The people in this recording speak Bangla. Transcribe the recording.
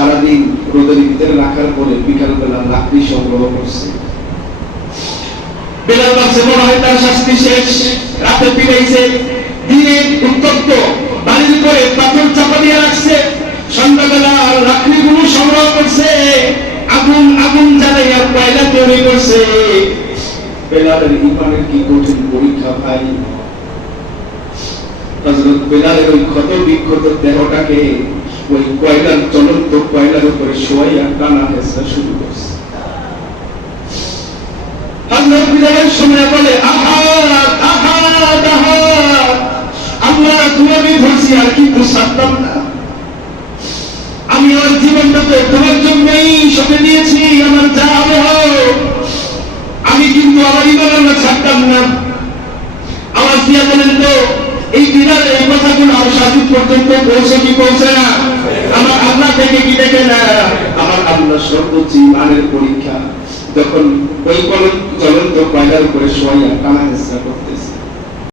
সারাদিন রোদের ভিতরে রাখার পরে বিকালবেলা লাকড়ি সংগ্রহ করছে। বেলাল ভাবছে মনে হয় তার শাস্তি শেষ, রাতে ফিরেছে, দিনে উত্তপ্ত বাড়ির উপরে পাথর চাপা দিয়ে রাখছে, সন্ধ্যাবেলা লাকড়িগুলো সংগ্রহ করছে, আগুন আগুন জ্বালাইয়া কয়লা তৈরি করছে। বেলালের ইমানের কি কঠিন পরীক্ষা ভাই! হযরত বেলালের ওই ক্ষত বিক্ষত দেহটাকে ওই কয়লার জ্বলন্ত কয়লার উপরে শোয়াইয়া টানা হেঁচড়া শুরু করছে। হযরত বেলালের সময় বলে আহাদ আহাদ আহাদ, আমরা তোমাকে ধরছি আর কি বুঝতাম না, আমি আমার জীবনটাকে তোমার জন্যই সঁপে দিয়েছি, আমার যা হবে হোক, আমি কিন্তু আমার ইমান আমরা ছাড়তাম না। আমার দিয়া বলেন তো এই বিলালের এই কথাগুলো আমার সাথী পর্যন্ত পৌঁছে কি পৌঁছে না? আমার আল্লাহ থেকে কি দেখে না? আমার আল্লাহ সর্বোচ্চ ইমানের পরীক্ষা, যখন ওই জ্বলন্ত কয়লার উপরে শোয়াইয়া টানা হেঁচড়া করতেছে।